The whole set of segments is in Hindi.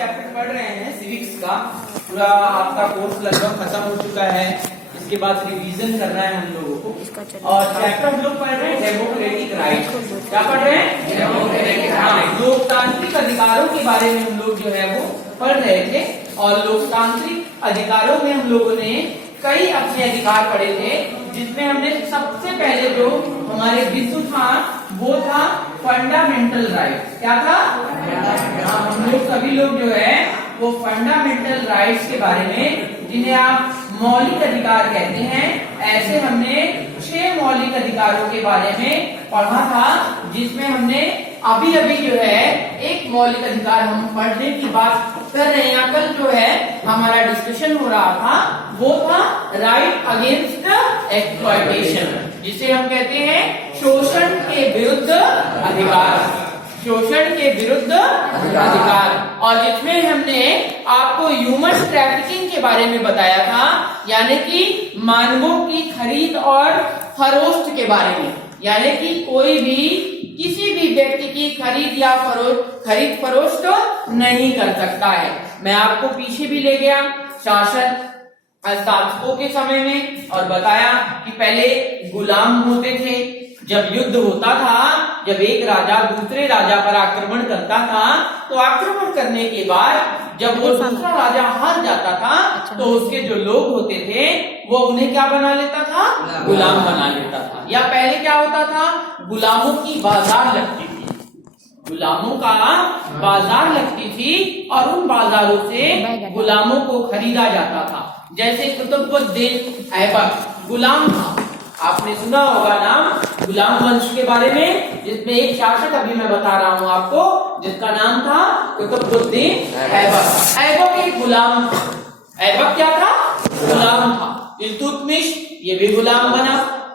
चैप्टर पढ़ रहे हैं सिविक्स का। पूरा आपका कोर्स लगभग खत्म हो चुका है। इसके बाद रिवीजन करना है हम लोगों को। और चैप्टर हम लोग पढ़ रहे हैं डेमोक्रेटिक राइट। क्या पढ़ रहे हैं? Democratic right. लोकतांत्रिक अधिकारों के बारे में हम लोग जो है वो पढ़ रहे थे। और लोकतांत्रिक अधिकारों में हम लोगों ने कई अपने अधिकार पढ़े थे, जिसमें हमने सबसे पहले जो हमारे विश्व था वो था फंडामेंटल राइट। क्या था? हम लोग सभी लोग जो है वो फंडामेंटल राइट्स के बारे में, जिन्हें आप मौलिक अधिकार कहते हैं, ऐसे हमने 6 मौलिक अधिकारों के बारे में पढ़ा था, जिसमें हमने अभी जो है एक मौलिक अधिकार हम पढ़ने की बात कर रहे हैं। कल जो है हमारा डिस्कशन हो रहा था वो था राइट अगेंस्ट एक्सप्लॉयटेशन, जिसे हम कहते हैं शोषण के विरुद्ध अधिकार। शोषण के विरुद्ध अधिकार। और जिसमें हमने आपको ह्यूमन ट्रैफिकिंग के बारे में बताया था, यानी कि मानवों की खरीद और फरोख्त के बारे में। यानी कि कोई भी किसी भी व्यक्ति की खरीद या खरीद फरोख्त नहीं कर सकता है। मैं आपको पीछे भी ले गया शासकों के समय में और बताया कि पहले गुलाम होते थे। जब युद्ध होता था, जब एक राजा दूसरे राजा पर आक्रमण करता था, तो आक्रमण करने के बाद जब वो दूसरा राजा हार जाता था, तो उसके जो लोग होते थे वो उन्हें क्या बना लेता था? गुलाम बना लेता था। या पहले क्या होता था? गुलामों की बाजार लगती थी। गुलामों का बाजार लगती थी और उन बाजारों से गुलामों को खरीदा जाता था। जैसे कुतुबुद्दीन ऐबक गुलाम था। आपने सुना होगा नाम गुलाम वंश के बारे में, जिसमें एक शासक अभी मैं बता रहा हूँ आपको, जिसका नाम था कुतुबुद्दीन ऐबक। ऐबक एक गुलाम था। ऐबक क्या था? गुलाम था। इल्तुतमिश ये भी गुलाम बना।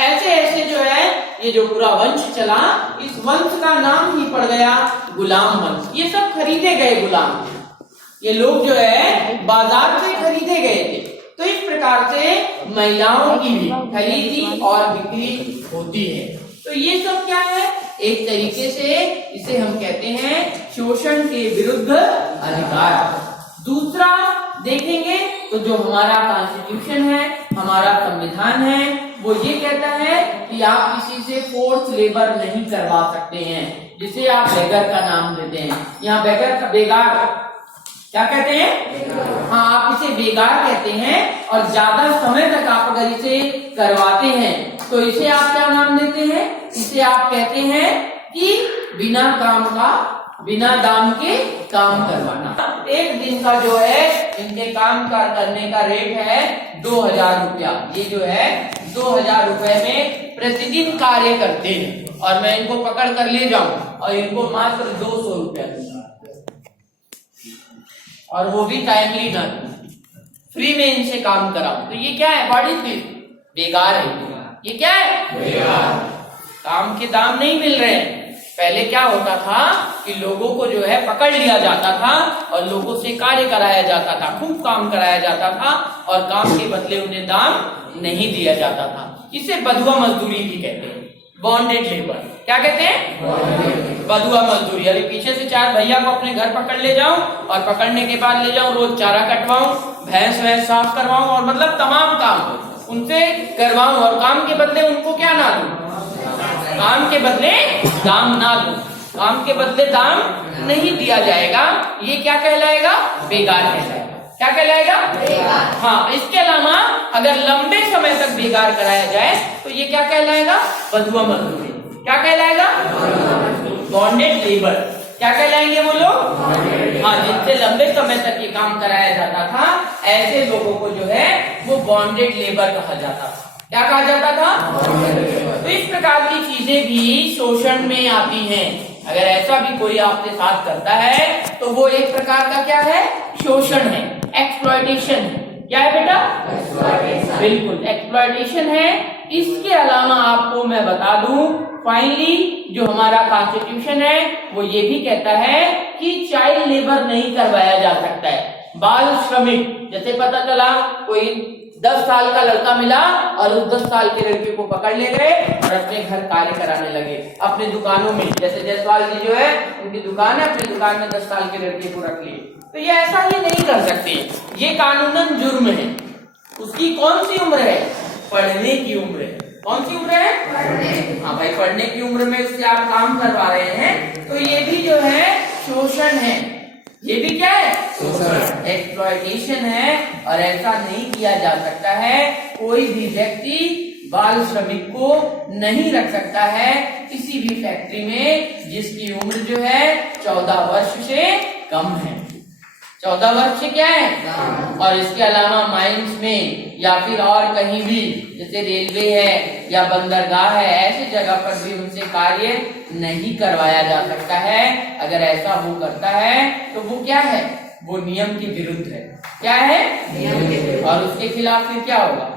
ऐसे ऐसे जो है ये जो पूरा वंश चला, इस वंश का नाम ही पड़ गया गुलाम वंश। ये सब खरीदे गए गुलाम। ये लोग जो है बाजार से खरीदे गए थे। तो इस प्रकार से महिलाओं की भी खरीदी और बिक्री होती है। तो ये सब क्या है? एक तरीके से इसे हम कहते हैं शोषण के विरुद्ध अधिकार। दूसरा देखेंगे तो जो हमारा कॉन्स्टिट्यूशन है, हमारा संविधान है, वो ये कहता है कि आप किसी से फोर्स लेबर नहीं करवा सकते हैं, जिसे आप बेगर का नाम देते हैं। यहाँ बेगर का बेगार क्या कहते हैं? हाँ, आप इसे बेगार कहते हैं। और ज्यादा समय तक आप अगर इसे करवाते हैं तो इसे आप क्या नाम देते हैं? इसे आप कहते हैं कि बिना दाम के काम करवाना। एक दिन का जो है इनके काम करने का रेट है 2000 रुपया। ये जो है 2000 रुपए में प्रतिदिन कार्य करते हैं। और मैं इनको पकड़ कर ले जाऊं और इनको मात्र 200 रुपया दूंगा, और वो भी टाइमली ना दूं, फ्री में इनसे काम कराऊं। तो ये क्या है? What is this? बेकार है। ये क्या है? बेकार। काम के दाम नहीं मिल रहे हैं। पहले क्या होता था कि लोगों को जो है पकड़ लिया जाता था और लोगों से कार्य कराया जाता था, खूब काम कराया जाता था, और काम के बदले उन्हें दाम नहीं दिया जाता था। इसे बधुआ मजदूरी भी कहते हैं, बॉन्डेड लेबर। क्या कहते हैं? बधुआ मजदूरी। अरे पीछे से 4 भैया को अपने घर पकड़ ले जाऊं और पकड़ने के बाद ले जाऊं, रोज चारा कटवाऊं, भैंस साफ करवाऊं, और मतलब तमाम काम उनसे करवाऊं, और काम के बदले उनको क्या ना दूं? काम के बदले दाम ना दूं। काम के बदले दाम नहीं दिया जाएगा। ये क्या कहलाएगा? बेगार कहलाएगा। क्या कहलाएगा? बेगार। हाँ, इसके अलावा अगर लंबे समय तक बेगार कराया जाए तो ये क्या कहलाएगा? बधुआ मजदूरी। क्या कहलाएगा? Bonded labour. क्या कहलाएंगे वो लोग? हाँ, जिनसे लंबे समय तक ये काम कराया जाता था, ऐसे लोगों को जो है वो बॉन्डेड लेबर कहा जाता था। क्या कहा जाता था? तो इस प्रकार की चीजें भी शोषण में आती हैं। अगर ऐसा भी कोई आपके साथ करता है तो वो एक प्रकार का क्या है? शोषण है, एक्सप्लॉयटेशन है। क्या है बेटा? बिल्कुल एक्सप्लॉयटेशन है। इसके अलावा आपको मैं बता दूं, फाइनली जो हमारा कॉन्स्टिट्यूशन है वो ये भी कहता है कि चाइल्ड लेबर नहीं करवाया जा सकता है। बाल श्रमिक, जैसे पता चला कोई 10 साल का लड़का मिला और उस 10 साल के लड़के को पकड़ ले गए और अपने घर कार्य कराने लगे, अपने दुकानों में। जैसे जायसवाल जी जो है उनकी दुकान है, अपनी दुकान में 10 साल के लड़के को रख लिए। तो ये ऐसा ही नहीं कर सकते, ये कानूनन जुर्म है। उसकी कौन सी उम्र है? पढ़ने की उम्र है। कौन सी उम्र है? पढ़ने। हाँ भाई, पढ़ने की उम्र में उससे आप काम करवा रहे हैं, तो ये भी जो है शोषण है। ये भी क्या है? शोषण, एक्सप्लॉयटेशन है। और ऐसा नहीं किया जा सकता है। कोई भी व्यक्ति बाल श्रमिक को नहीं रख सकता है किसी भी फैक्ट्री में जिसकी उम्र जो है 14 वर्ष से कम है। 14 वर्ष से क्या है? और इसके अलावा माइंस में या फिर और कहीं भी, जैसे रेलवे है या बंदरगाह है, ऐसी जगह पर भी उनसे कार्य नहीं करवाया जा सकता है। अगर ऐसा वो करता है तो वो क्या है? वो नियम के विरुद्ध है। क्या है? नियम के विरुद्ध। और उसके खिलाफ फिर क्या होगा?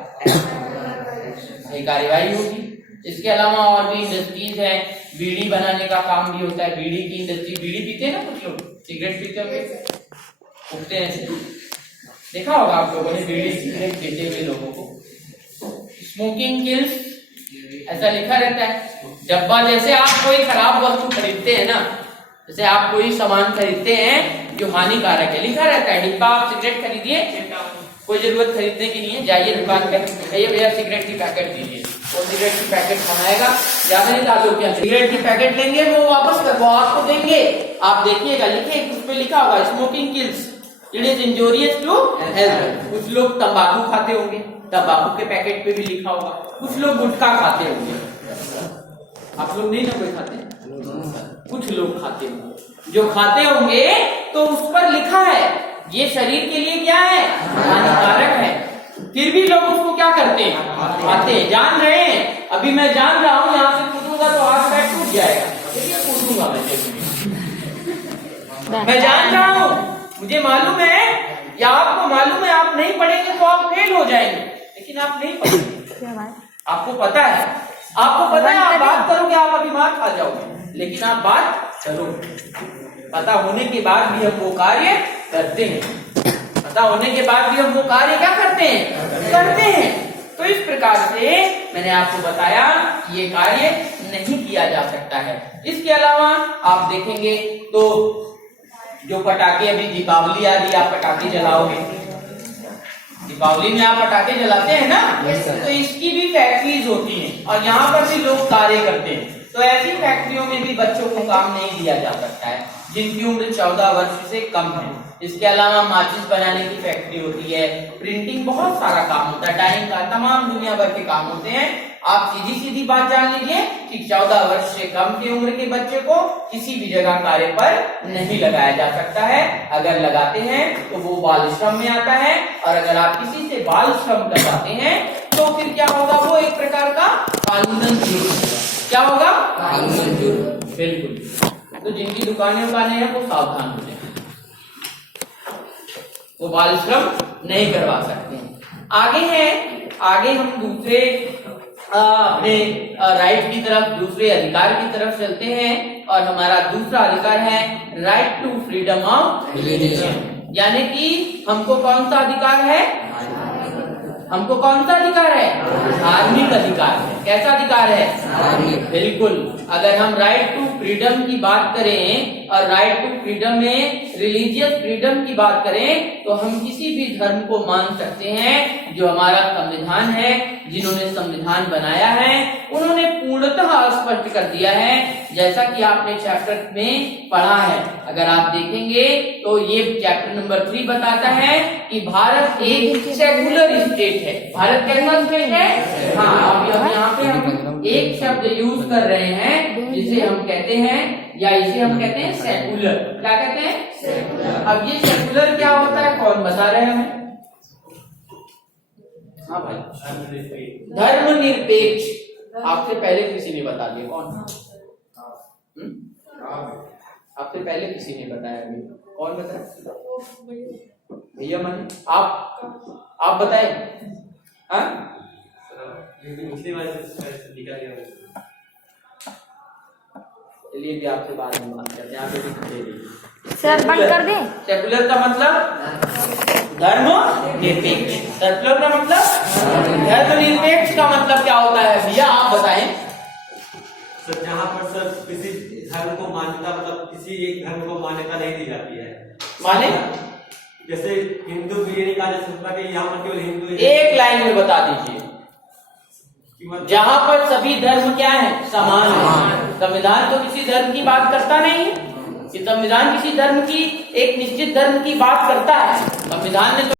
कार्यवाही होगी। इसके अलावा और भी इंडस्ट्रीज है, बीड़ी बनाने का काम भी होता है। बीड़ी की इंडस्ट्री, बीड़ी पीते हैं ना कुछ लोग, सिगरेट पीते होंगे, उगते हैं, देखा होगा आप लोगों ने बीड़ी सिगरेट पीते हुए लोगों को। स्मोकिंग किल्स ऐसा लिखा रहता है डब्बा। जैसे आप कोई खराब वस्तु खरीदते हैं ना, जैसे आप कोई सामान खरीदते हैं जो हानिकारक है, लिखा रहता है डिब्बा। आप सिगरेट खरीदिए, कोई जरूरत खरीदने की नहीं है, जाइए दुकान पे, कहिए भैया सिगरेट की पैकेट दीजिए, वो सिगरेट की पैकेट बनाएगा, ज्यादा नहीं डालो, क्या सिगरेट की पैकेट लेंगे, वो वापस कर, वो आपको देंगे। आप देखिएगा, लिखे उस पे लिखा होगा smoking kills, it is injurious to health. कुछ लोग तंबाकू खाते होंगे, तंबाकू के पैकेट पे भी लिखा होगा। कुछ लोग गुटखा खाते होंगे, आप लोग नहीं ना कोई खाते, कुछ लोग खाते होंगे। जो खाते होंगे तो उस पर लिखा है ये शरीर के लिए क्या है? हानिकारक है। फिर भी लोग उसको क्या करते हैं? खाते हैं। जान रहे हैं, अभी मैं जान रहा हूं यहाँ से कूदूंगा तो हाथ पैर टूट जाएगा, देखिए कूदूंगा मैं जान रहा हूं, मुझे मालूम है, या आपको मालूम है, आप नहीं पढ़ेंगे तो आप फेल हो जाएंगे, लेकिन आप नहीं पढ़ेंगे। आपको पता है, आपको पता है, आप बात करोगे आप अभी मार खा जाओगे, लेकिन आप बात करोगे। पता होने के बाद भी हम वो कार्य करते हैं। पता होने के बाद भी हम वो कार्य क्या करते हैं? करते हैं। तो इस प्रकार से मैंने आपको बताया कि ये कार्य नहीं किया जा सकता है। इसके अलावा आप देखेंगे तो जो पटाखे, अभी दीपावली आ रही, आप पटाखे जलाओगे, दीपावली में आप पटाखे जलाते हैं ना, तो इसकी भी फैक्ट्रीज होती हैं और यहाँ पर भी लोग कार्य करते हैं। तो ऐसी फैक्ट्रियों में भी बच्चों को काम नहीं दिया जा सकता है जिनकी उम्र 14 वर्ष से कम है। इसके अलावा माचिस बनाने की फैक्ट्री होती है, प्रिंटिंग, बहुत सारा काम होता है, डाइंग का, तमाम दुनिया भर के काम होते हैं। आप सीधी सीधी बात जान लीजिए कि 14 वर्ष से कम की उम्र के बच्चे को किसी भी जगह कार्य पर नहीं लगाया जा सकता है। अगर लगाते हैं तो वो बाल श्रम में आता है, और अगर आप किसी से बाल श्रम करवाते हैं तो फिर क्या होगा? वो एक प्रकार का कानूनन जुर्म होगा। क्या होगा? कानूनन जुर्म, बिल्कुल। तो जिनकी दुकानें हैं वो सावधान हो जाए, वो बाल श्रम नहीं करवा सकते हैं। आगे है, आगे हम दूसरे अपने राइट की तरफ, दूसरे अधिकार की तरफ चलते हैं, और हमारा दूसरा अधिकार है right to freedom of religion. यानी कि हमको कौन सा अधिकार है? हमको कौन सा अधिकार है? धार्मिक अधिकार है। कैसा अधिकार है? धार्मिक, बिल्कुल। अगर हम राइट टू फ्रीडम की बात करें और राइट टू फ्रीडम में रिलीजियस फ्रीडम की बात करें तो हम किसी भी धर्म को मान सकते हैं। जो हमारा संविधान है, जिन्होंने संविधान बनाया है, उन्होंने पूर्णतः स्पष्ट कर दिया है, जैसा कि आपने चैप्टर में पढ़ा है। अगर आप देखेंगे तो ये चैप्टर नंबर 3 बताता है कि भारत एक सेकुलर स्टेट है। भारत कैसा स्टेट है? हाँ, अब यहाँ पे हम एक शब्द यूज कर रहे हैं जिसे हम कहते हैं, या इसे हम कहते हैं सेकुलर। क्या कहते हैं? सेकुलर। अब ये सेकुलर क्या होता है, कौन बता रहे हैं हमें? हाँ भाई, धर्मनिरपेक्ष। आपसे पहले किसी ने बता दिया, कौन? आपसे पहले किसी ने बताया, अभी कौन बताया? भैया मन, आप बताए? हाँ, चलिए भी आपसे बाद में बात करते हैं। आप सर बंद कर दें। सेकुलर का मतलब धर्म निरपेक्ष। सेकुलर का मतलब धर्म निरपेक्ष का मतलब क्या होता है भैया, आप बताएं। सर, जहाँ पर सर किसी धर्म को मान्यता, मतलब किसी एक धर्म को मान्यता नहीं दी जाती है। माने जैसे हिंदू भी ये नहीं कहा जा सकता कि यहाँ पर केवल हिंदू एक लाइन में बता दीजिए जहां पर सभी धर्म क्या है, समान है। संविधान तो किसी धर्म की बात करता नहीं है कि संविधान किसी धर्म की, एक निश्चित धर्म की बात करता है। संविधान ने तो